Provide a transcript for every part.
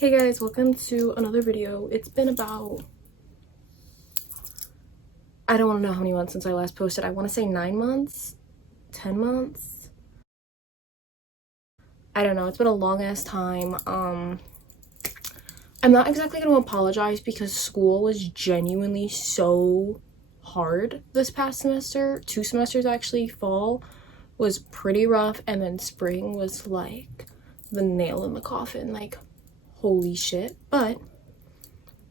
Hey guys, welcome to another video. It's been about, I don't want to know how many months since I last posted. I want to say 9 months, 10 months. I don't know. It's been a long ass time. I'm not exactly going to apologize because school was genuinely so hard this past semester. 2 semesters actually. Fall was pretty rough, and then spring was like the nail in the coffin. Like, holy shit. But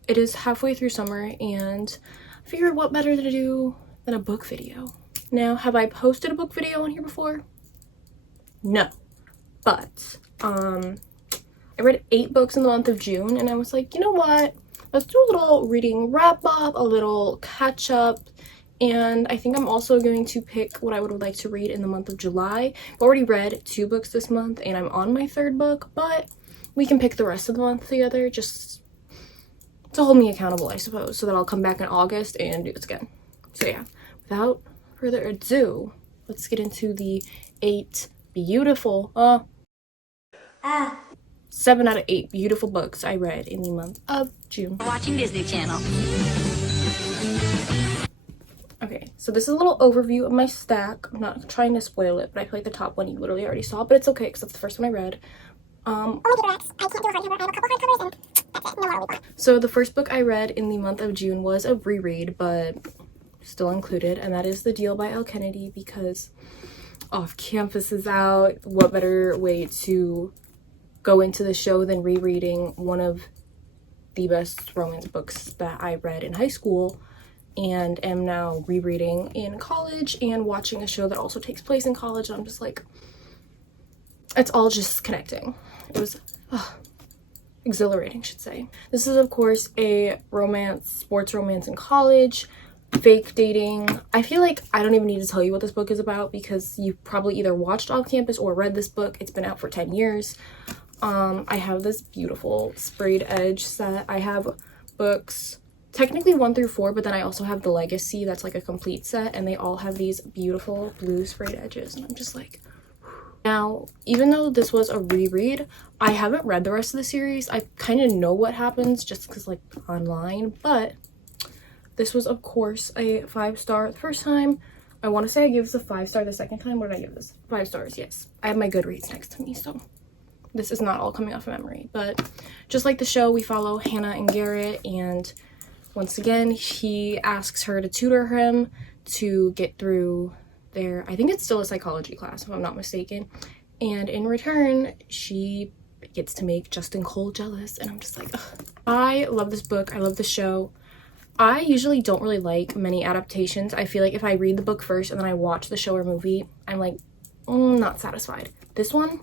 it is halfway through summer, and I figured what better to do than a book video. Now, have I posted a book video on here before? No. But I read 8 books in the month of June, and I was like, you know what, let's do a little reading wrap up, a little catch up. And I think I'm also going to pick what I would like to read in the month of July. I've already read 2 books this month, and I'm on my 3rd book, but we can pick the rest of the month together just to hold me accountable, I suppose, so that I'll come back in August and do this again. So yeah, without further ado, let's get into the 8 beautiful 7 out of 8 beautiful books I read in the month of June. Watching Disney Channel. Okay, so this is a little overview of my stack. I'm not trying to spoil it, but I feel like the top one you literally already saw, but it's okay because that's the first one I read. So the first book I read in the month of June was a reread, but still included, and that is The Deal by Elle Kennedy, because Off Campus is out. What better way to go into the show than rereading one of the best romance books that I read in high school and am now rereading in college and watching a show that also takes place in college. And I'm just like, it's all just connecting. It was exhilarating, I should say. This is, of course, a romance, sports romance in college, fake dating. I feel like I don't even need to tell you what this book is about because you've probably either watched Off Campus or read this book. It's been out for 10 years. I have this beautiful sprayed edge set. I have books technically 1 through 4, but then I also have the Legacy that's like a complete set, and they all have these beautiful blue sprayed edges, and I'm just like, now, even though this was a reread, I haven't read the rest of the series. I kind of know what happens just because, like, online, but this was, of course, a 5-star the first time. I want to say I gave this a 5-star the second time. What did I give this? 5 stars, yes. I have my Goodreads next to me, so this is not all coming off of memory. But just like the show, we follow Hannah and Garrett, and once again, he asks her to tutor him to get through their, I think it's still a psychology class if I'm not mistaken, and in return she gets to make Justin Cole jealous, and I'm just like, ugh. I love this book. I love the show. I usually don't really like many adaptations. I feel like if I read the book first and then I watch the show or movie, I'm like, not satisfied. This one,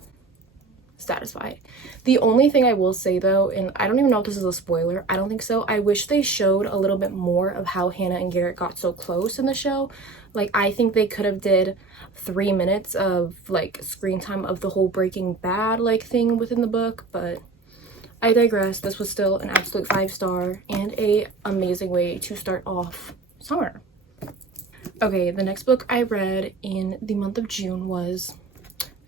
satisfied. The only thing I will say though, and I don't even know if this is a spoiler, I don't think so, I wish they showed a little bit more of how Hannah and Garrett got so close in the show. Like, I think they could have did 3 minutes of like screen time of the whole Breaking Bad like thing within the book, but I digress. This was still an absolute 5-star and a amazing way to start off summer. Okay, the next book I read in the month of June was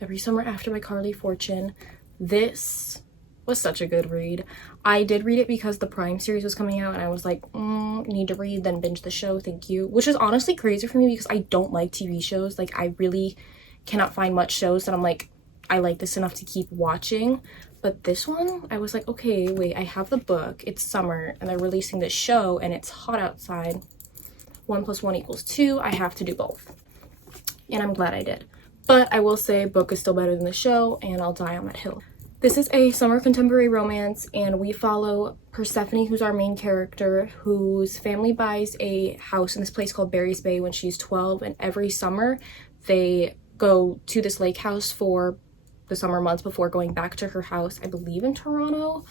Every Summer After by Carly Fortune. This was such a good read. I did read it because the Prime series was coming out, and I was like, need to read, then binge the show, thank you. Which is honestly crazy for me because I don't like TV shows. Like, I really cannot find much shows that I'm like, I like this enough to keep watching. But this one, I was like, okay, wait, I have the book, it's summer, and they're releasing this show, and it's hot outside. 1 + 1 = 2. I have to do both. And I'm glad I did. But I will say, book is still better than the show, and I'll die on that hill. This is a summer contemporary romance, and we follow Persephone, who's our main character, whose family buys a house in this place called Barry's Bay when she's 12, and every summer they go to this lake house for the summer months before going back to her house, I believe in Toronto.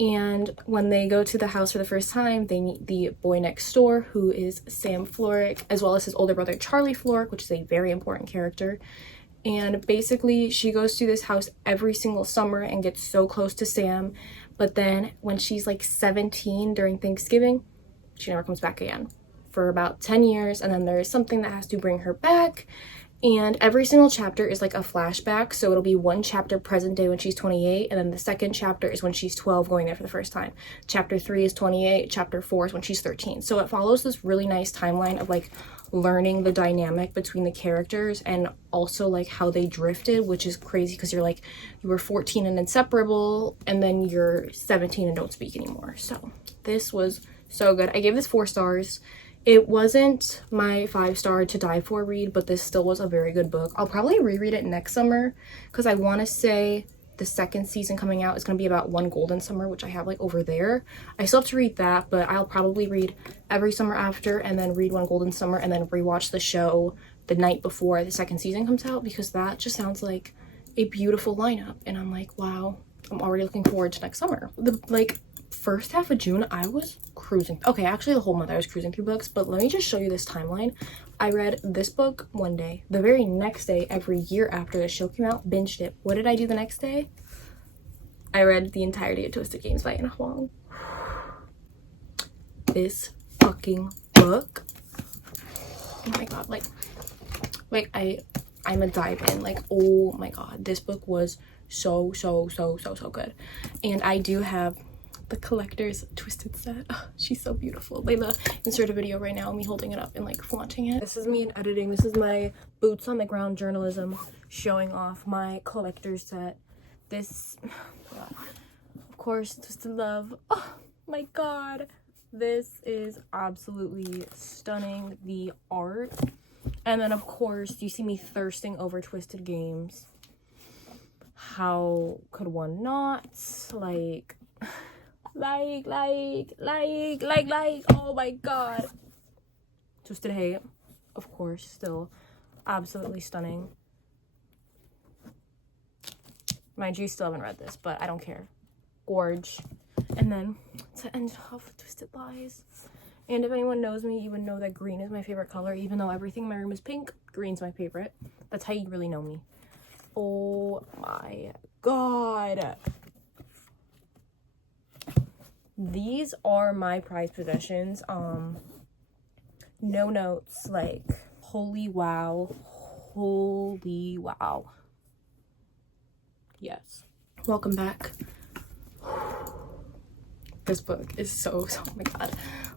And when they go to the house for the first time, they meet the boy next door, who is Sam Florrick, as well as his older brother Charlie Florrick, which is a very important character. And basically, she goes to this house every single summer and gets so close to Sam, but then when she's like 17 during Thanksgiving, she never comes back again for about 10 years, and then there is something that has to bring her back, And every single chapter is like a flashback. So it'll be one chapter present day when she's 28. And then the second chapter is when she's 12 going there for the first time. Chapter 3 is 28. Chapter 4 is when she's 13. So it follows this really nice timeline of like learning the dynamic between the characters and also like how they drifted, which is crazy because you're like, you were 14 and inseparable and then you're 17 and don't speak anymore. So this was so good. I gave this 4 stars. It wasn't my 5-star to die for read, but this still was a very good book. I'll probably reread it next summer because I want to say the second season coming out is going to be about One Golden Summer, which I have like over there. I still have to read that, but I'll probably read every summer after and then read One Golden Summer and then rewatch the show the night before the second season comes out because that just sounds like a beautiful lineup. And I'm like, wow, I'm already looking forward to next summer. The like first half of June, I was cruising. Okay, actually the whole month I was cruising through books, but let me just show you this timeline. I read this book one day. The very next day, every year after the show came out, binged it. What did I do the next day? I read the entirety of Twisted Games by Anna Huang. This fucking book. Oh my god, like I'm a dive in. Like, oh my god, this book was so good. And I do have the collector's Twisted set. Oh, she's so beautiful. Layla, insert a video right now of me holding it up and like flaunting it. This is me in editing. This is my boots on the ground journalism showing off my collector's set. This, of course, Twisted Love. Oh my god. This is absolutely stunning. The art. And then, of course, you see me thirsting over Twisted Games. How could one not? Like, oh my god. Twisted Hate, of course, still absolutely stunning. Mind you, still haven't read this, but I don't care. Gorge. And then to end off with Twisted Lies. And if anyone knows me, you would know that green is my favorite color. Even though everything in my room is pink, green's my favorite. That's how you really know me. Oh my god. These are my prized possessions. No notes, like, holy wow. Holy wow. Yes. Welcome back. This book is so, oh my god.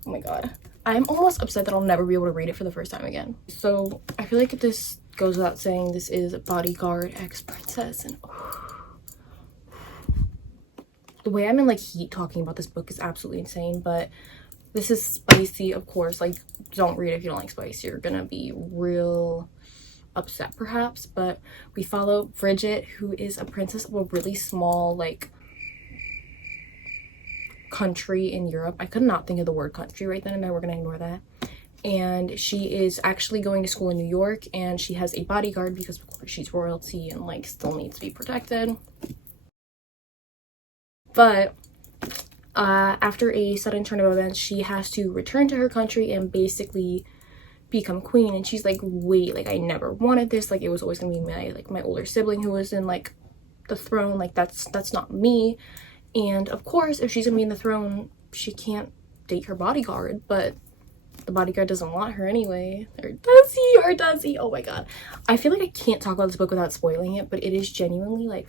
Oh my god. I'm almost upset that I'll never be able to read it for the first time again. So, I feel like this goes without saying, this is Bodyguard X Princess, and the way I'm in like heat talking about this book is absolutely insane, but this is spicy, of course. Like, don't read it if you don't like spice. You're gonna be real upset perhaps. But we follow Bridget, who is a princess of a really small like country in Europe. I could not think of the word country right then and there. We're gonna ignore that. And she is actually going to school in New York, and she has a bodyguard because of course she's royalty and like still needs to be protected. But after a sudden turn of events, she has to return to her country and basically become queen. And she's like, wait, like I never wanted this. Like it was always gonna be my older sibling who was in like the throne. Like that's not me. And of course, if she's gonna be in the throne, she can't date her bodyguard. But the bodyguard doesn't want her anyway. Or does he? Oh my god. I feel like I can't talk about this book without spoiling it, but it is genuinely like,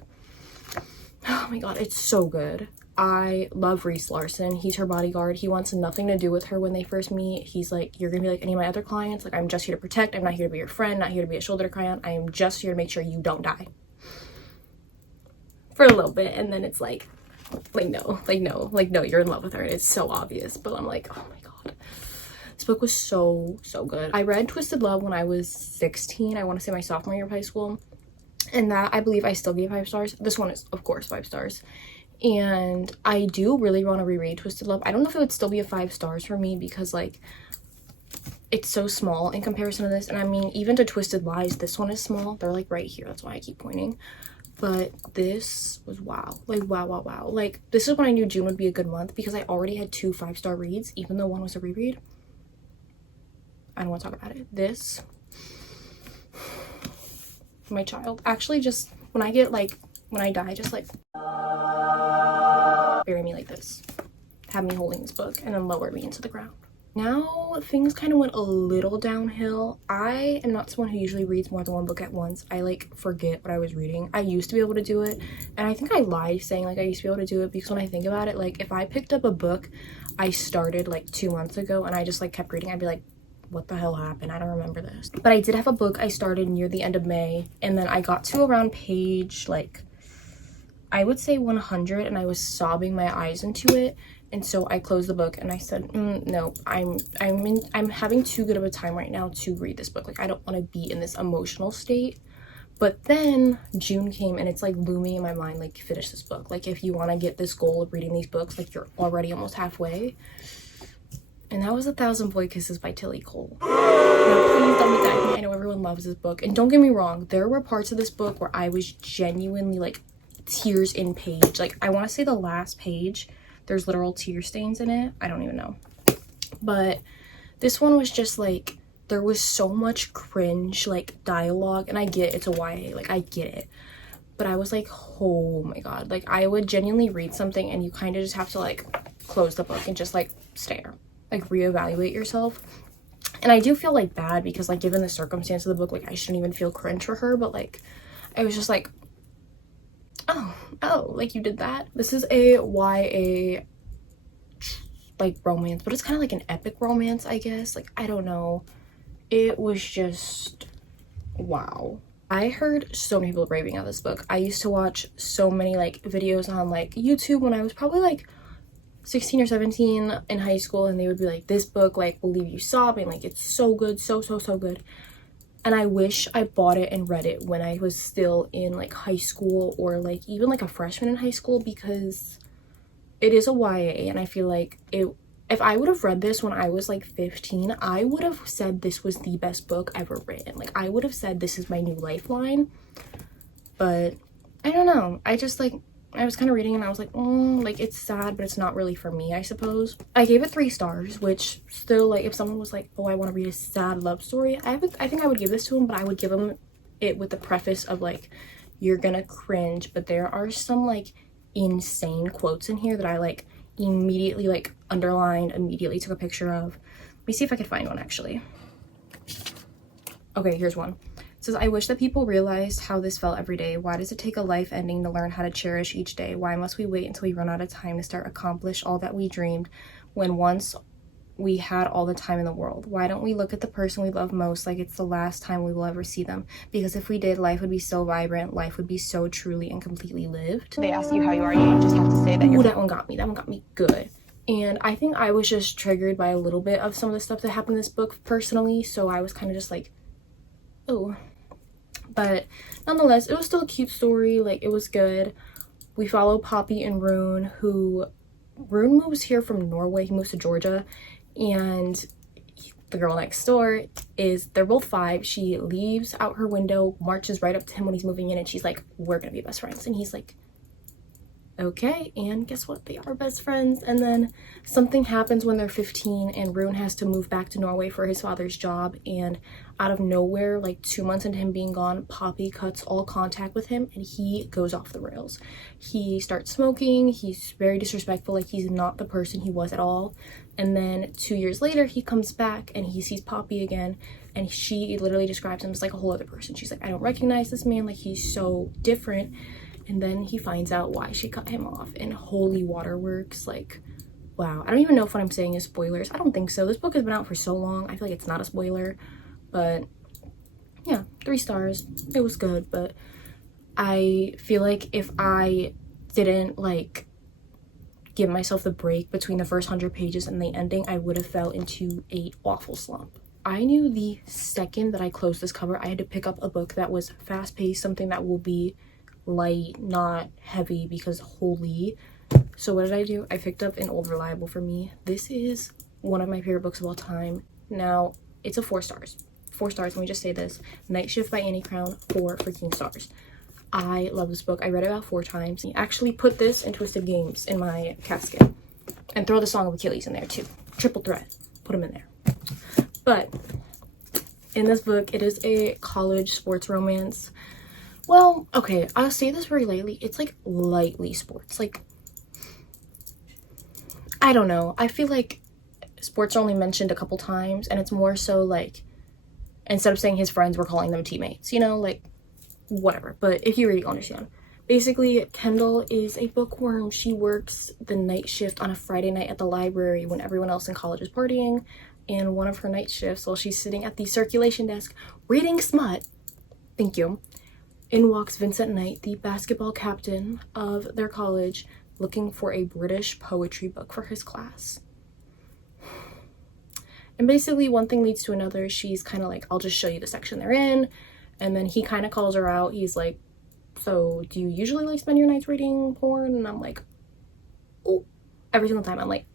oh my god, it's so good. I love Reese Larson. He's her bodyguard. He wants nothing to do with her when they first meet. He's like, you're gonna be like any of my other clients. Like, I'm just here to protect. I'm not here to be your friend, not here to be a shoulder to cry on. I am just here to make sure you don't die. For a little bit, and then it's like no, you're in love with her. It's so obvious. But I'm like, oh my god. This book was so good. I read Twisted Love when I was 16. I want to say my sophomore year of high school. And that, I believe I still gave 5 stars. This one is, of course, 5 stars. And I do really want to reread Twisted Love. I don't know if it would still be a 5 stars for me because, like, it's so small in comparison to this. And I mean, even to Twisted Lies, this one is small. They're, like, right here. That's why I keep pointing. But this was wow. Like, wow. Like, this is when I knew June would be a good month because I already had 2 5-star reads, even though one was a reread. I don't want to talk about it. This, my child. Actually, just when I get like, when I die, just like bury me like this. Have me holding this book and then lower me into the ground. Now things kind of went a little downhill. I am not someone who usually reads more than one book at once. I like forget what I was reading. I used to be able to do it, and I think I lied saying like I used to be able to do it, because when I think about it, like if I picked up a book I started like 2 months ago and I just like kept reading, I'd be like, what the hell happened? I don't remember this. But I did have a book I started near the end of May, and then I got to around page like, I would say 100, and I was sobbing my eyes into it. And so I closed the book and I said, no, I'm having too good of a time right now to read this book. Like, I don't want to be in this emotional state. But then June came, and it's like looming in my mind, like, finish this book. Like, if you want to get this goal of reading these books, like, you're already almost halfway. And that was 1,000 Boy Kisses by Tilly Cole. Now, please don't be that. I know everyone loves this book. And don't get me wrong, there were parts of this book where I was genuinely like tears in page. Like, I want to say the last page, there's literal tear stains in it. I don't even know. But this one was just like, there was so much cringe like dialogue, and I get it's a YA, like I get it, but I was like, oh my god, like I would genuinely read something and you kind of just have to like close the book and just like stare, like reevaluate yourself. And I do feel like bad because like given the circumstance of the book, like I shouldn't even feel cringe for her, but like I was just like, oh, like you did that. This is a YA like romance, but it's kind of like an epic romance, I guess. Like, I don't know. It was just wow. I heard so many people raving about this book. I used to watch so many like videos on like YouTube when I was probably like 16 or 17 in high school, and they would be like, this book like will leave you sobbing, like it's so good, so good. And I wish I bought it and read it when I was still in like high school, or like even like a freshman in high school, because it is a YA, and I feel like if I would have read this when I was like 15, I would have said this was the best book ever written. Like, I would have said this is my new lifeline. But I don't know. I just like, I was kind of reading and I was like, like it's sad, but it's not really for me, I suppose. I gave it 3 stars, which still, like, if someone was like, oh, I want to read a sad love story, I think I would give this to them, but I would give them it with the preface of like, you're gonna cringe, but there are some like insane quotes in here that I like immediately like underlined, immediately took a picture of. Let me see if I can find one actually. Okay, here's one. It says, I wish that people realized how this felt every day. Why does it take a life ending to learn how to cherish each day? Why must we wait until we run out of time to start accomplish all that we dreamed when once we had all the time in the world? Why don't we look at the person we love most like it's the last time we will ever see them? Because if we did, life would be so vibrant, life would be so truly and completely lived. They ask you how you are, you just have to say that you're... Ooh, that one got me good. And I think I was just triggered by a little bit of some of the stuff that happened in this book personally, so I was kind of just like, oh. But nonetheless, it was still a cute story. Like, it was good. We follow Poppy and Rune, Rune moves here from Norway. He moves to Georgia, and the girl next door they're both 5. She leaves out her window, marches right up to him when he's moving in, and she's like, we're gonna be best friends. And he's like, okay. And guess what? They are best friends. And then something happens when they're 15, and Rune has to move back to Norway for his father's job, and out of nowhere, like 2 months into him being gone, Poppy cuts all contact with him and he goes off the rails. He starts smoking, he's very disrespectful, like he's not the person he was at all. And then 2 years later, he comes back and he sees Poppy again, and she literally describes him as like a whole other person. She's like, I don't recognize this man, like he's so different. And then he finds out why she cut him off, and holy waterworks, like, wow. I don't even know if what I'm saying is spoilers. I don't think so. This book has been out for so long, I feel like it's not a spoiler. But yeah, 3 stars. It was good, but I feel like if I didn't like give myself the break between the first 100 pages and the ending, I would have fell into a awful slump. I knew the second that I closed this cover, I had to pick up a book that was fast-paced, something that will be light, not heavy, because holy. So what did I do? I picked up An Old Reliable for Me. This is one of my favorite books of all time. Now, it's a 4 stars. 4 stars, let me just say this. Night Shift by Annie Crown, 4 freaking stars. I love this book. I read it about 4 times. I actually put this in Twisted Games in my casket. And throw the Song of Achilles in there too. Triple threat. Put them in there. But in this book, it is a college sports romance. Well, okay, I'll say this very lightly. It's like lightly sports. Like, I don't know. I feel like sports are only mentioned a couple times, and it's more so like, instead of saying his friends, we're calling them teammates, you know, like, whatever. But if you read it, you'll understand. Basically, Kendall is a bookworm. She works the night shift on a Friday night at the library when everyone else in college is partying, and one of her night shifts, while she's sitting at the circulation desk reading smut, thank you, in walks Vincent Knight, the basketball captain of their college, looking for a British poetry book for his class. And basically one thing leads to another. She's kind of like, I'll just show you the section they're in. And then he kind of calls her out. He's like, so do you usually like spend your nights reading porn? And I'm like, oh, every single time. I'm like,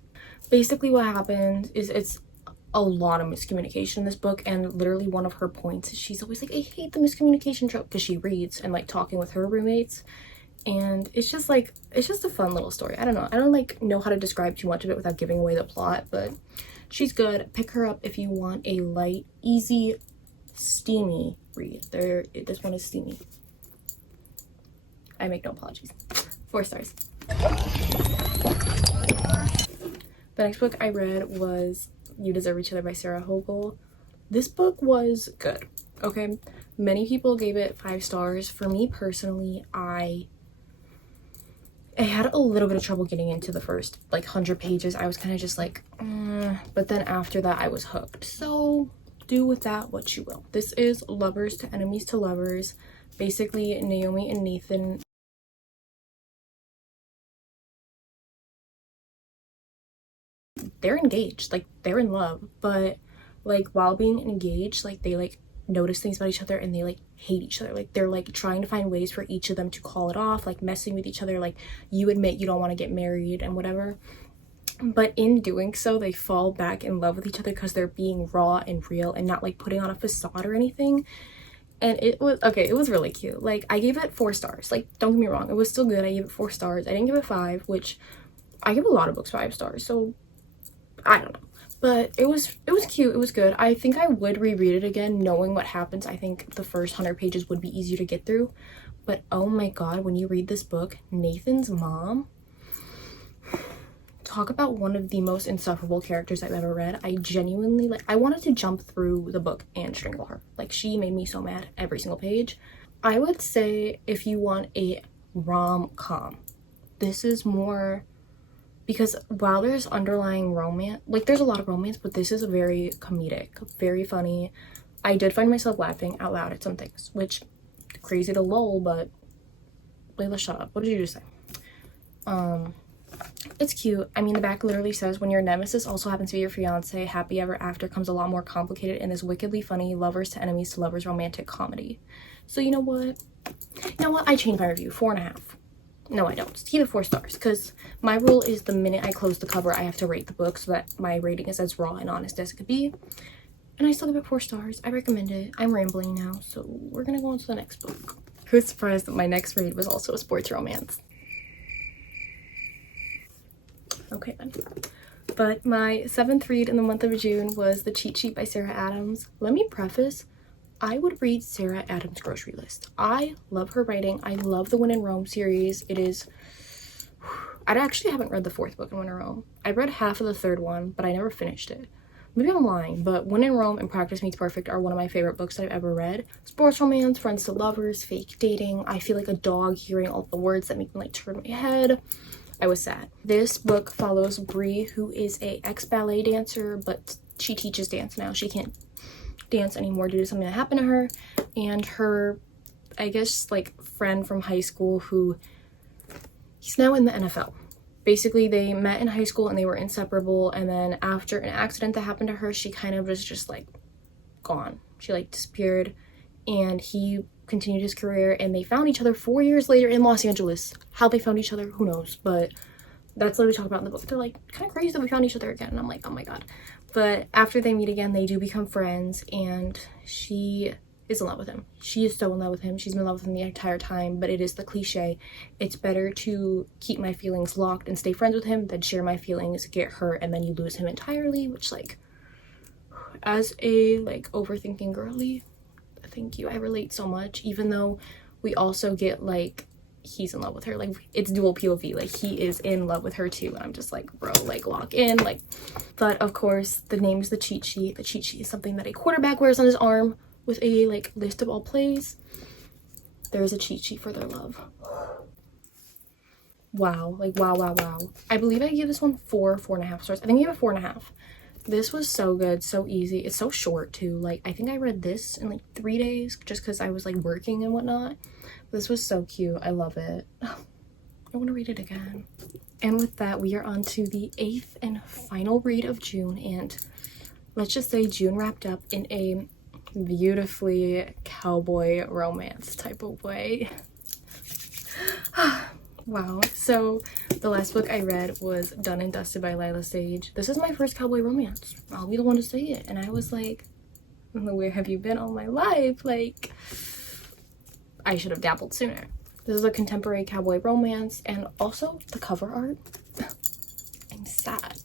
basically what happens is it's a lot of miscommunication in this book, and literally one of her points is she's always like, I hate the miscommunication trope, because she reads and like talking with her roommates, and it's just like, it's just a fun little story. I don't know, I don't like know how to describe too much of it without giving away the plot, but she's good. Pick her up if you want a light, easy, steamy read. This one is steamy. I make no apologies. 4 stars. The next book I read was You Deserve Each Other by Sarah Hogle. This book was good, okay? Many people gave it 5 stars. For me personally, I had a little bit of trouble getting into the first like 100 pages. I was kind of just like, but then after that I was hooked. So do with that what you will. This is lovers to enemies to lovers. Basically, Naomi and Nathan, they're engaged, like they're in love, but like while being engaged, like they like notice things about each other, and they like hate each other. Like they're like trying to find ways for each of them to call it off, like messing with each other, like you admit you don't want to get married and whatever, but in doing so they fall back in love with each other because they're being raw and real and not like putting on a facade or anything. And it was okay, it was really cute. Like I gave it 4 stars. Like don't get me wrong, it was still good. I gave it 4 stars. I didn't give it 5, which I give a lot of books 5 stars, so I don't know, but it was cute. It was good. I think I would reread it again knowing what happens. I think the first 100 pages would be easier to get through, but oh my god, when you read this book, Nathan's mom, talk about one of the most insufferable characters I've ever read. I genuinely, like, I wanted to jump through the book and strangle her. Like, she made me so mad every single page. I would say if you want a rom-com, this is more, because while there's underlying romance, like there's a lot of romance, but this is very comedic, very funny. I did find myself laughing out loud at some things, which crazy to lol, but Layla, shut up. What did you just say? It's cute. I mean, the back literally says, when your nemesis also happens to be your fiance, happy ever after comes a lot more complicated in this wickedly funny lovers to enemies to lovers romantic comedy. So you know what? I changed my review. 4.5. No, I don't. Just keep it 4 stars, because my rule is the minute I close the cover, I have to rate the book so that my rating is as raw and honest as it could be. And I still give it 4 stars. I recommend it. I'm rambling now, so we're gonna go on to the next book. Who's surprised that my next read was also a sports romance? Okay then. But my 7th read in the month of June was The Cheat Sheet by Sarah Adams. Let me preface, I would read Sarah Adams' grocery list. I love her writing. I love the When in Rome series. It is, I actually haven't read the 4th book in When in Rome. I read half of the 3rd one, but I never finished it. Maybe I'm lying, but When in Rome and Practice Makes Perfect are one of my favorite books that I've ever read. Sports romance, friends to lovers, fake dating. I feel like a dog hearing all the words that make me like turn my head. I was sad. This book follows Brie, who is a ex-ballet dancer, but she teaches dance now. She can't dance anymore due to something that happened to her, and her, I guess, like friend from high school who he's now in the NFL. Basically, they met in high school and they were inseparable, and then after an accident that happened to her, she kind of was just like gone. She like disappeared, and he continued his career, and they found each other 4 years later in Los Angeles. How they found each other, who knows, but that's what we talk about in the book. They're like, kind of crazy that we found each other again, and I'm like, oh my god. But after they meet again, they do become friends, and she is in love with him. She is so in love with him. She's been in love with him the entire time, but it is the cliche. It's better to keep my feelings locked and stay friends with him than share my feelings, get hurt, and then you lose him entirely, which, like, as a, like, overthinking girly, thank you. I relate so much, even though we also get, like, he's in love with her. Like, it's dual POV. Like, he is in love with her too, and I'm just like, bro, like, lock in. Like, but of course the name is the cheat sheet. The cheat sheet is something that a quarterback wears on his arm with a like list of all plays. There is a cheat sheet for their love. Wow, like wow. I believe I gave this one 4.5 stars. I think I gave it 4.5. This was so good, so easy. It's so short too. Like, I think I read this in like 3 days just because I was like working and whatnot. This was so cute. I love it. I want to read it again. And with that, we are on to the 8th and final read of June, and let's just say June wrapped up in a beautifully cowboy romance type of way. Wow. So the last book I read was Done and Dusted by Layla Sage. This is my first cowboy romance. I'll be the one to say it. And I was like, where have you been all my life? Like, I should have dabbled sooner. This is a contemporary cowboy romance, and also the cover art. I'm sad.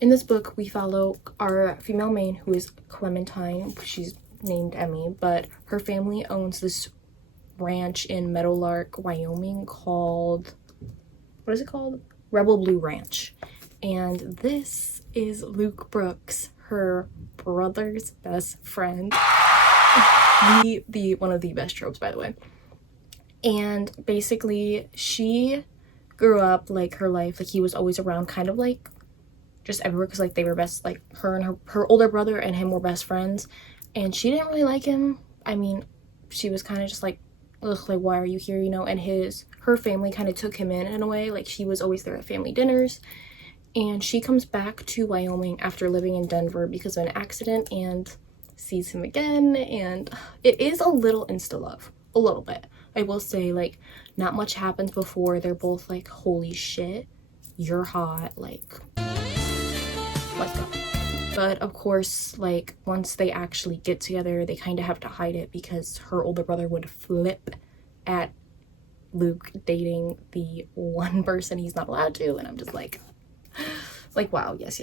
In this book, we follow our female main, who is Clementine. She's named Emmy, but her family owns this ranch in Meadowlark, Wyoming called, what is it called? Rebel Blue Ranch. And this is Luke Brooks, her brother's best friend. The one of the best tropes, by the way. And basically she grew up like her life, like he was always around, kind of like just everywhere, because like they were best, like her and her older brother and him were best friends, and she didn't really like him. I mean, she was kind of just like, ugh, like, why are you here, you know? And her family kind of took him in a way. Like, she was always there at family dinners, and she comes back to Wyoming after living in Denver because of an accident and sees him again, and it is a little insta love, a little bit. I will say, like, not much happens before they're both like, holy shit, you're hot, like, let's go. But of course, like, once they actually get together, they kind of have to hide it because her older brother would flip at Luke dating the one person he's not allowed to, and I'm just like wow, yes.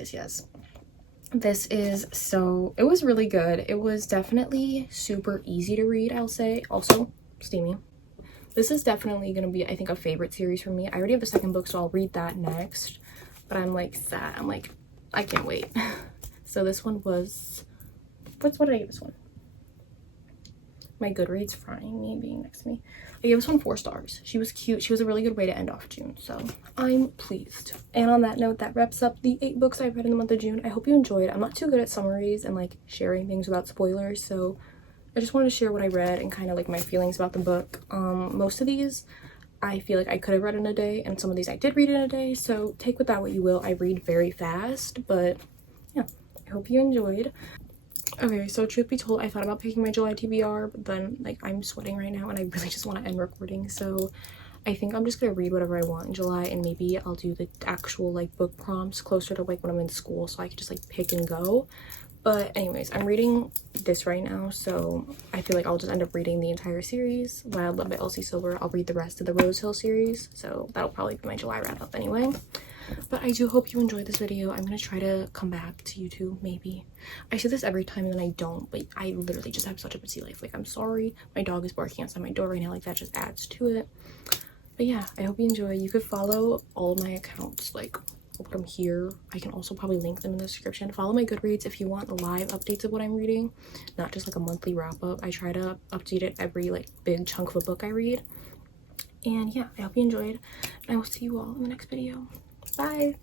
This is so, it was really good. It was definitely super easy to read, I'll say. Also steamy. This is definitely gonna be, I think, a favorite series for me. I already have the second book, so I'll read that next, but I'm like sad. I'm like, I can't wait. So this one was, what did I give this one? My Goodreads frying me being next to me. I gave this one 4 stars. She was cute. She was a really good way to end off June, so I'm pleased. And on that note, that wraps up the 8 books I've read in the month of June. I hope you enjoyed. I'm not too good at summaries and like sharing things without spoilers, so I just wanted to share what I read and kind of like my feelings about the book. Most of these I feel like I could have read in a day, and some of these I did read in a day, so take with that what you will. I read very fast, but yeah, I hope you enjoyed. Okay, so truth be told, I thought about picking my July TBR, but then like I'm sweating right now and I really just want to end recording, so I think I'm just gonna read whatever I want in July, and maybe I'll do the actual like book prompts closer to like when I'm in school, so I can just like pick and go. But anyways, I'm reading this right now, so I feel like I'll just end up reading the entire series. Wild Love by Elsie Silver. I'll read the rest of the Rose Hill series, so that'll probably be my July wrap up anyway. But I do hope you enjoyed this video. I'm gonna try to come back to YouTube, maybe. I say this every time and then I don't, but I literally just have such a busy life. Like, I'm sorry. My dog is barking outside my door right now, like that just adds to it. But yeah, I hope you enjoy. You could follow all of my accounts, like I'll put them here. I can also probably link them in the description. Follow my Goodreads if you want live updates of what I'm reading, not just like a monthly wrap up. I try to update it every like big chunk of a book I read. And yeah, I hope you enjoyed, and I will see you all in the next video. Bye.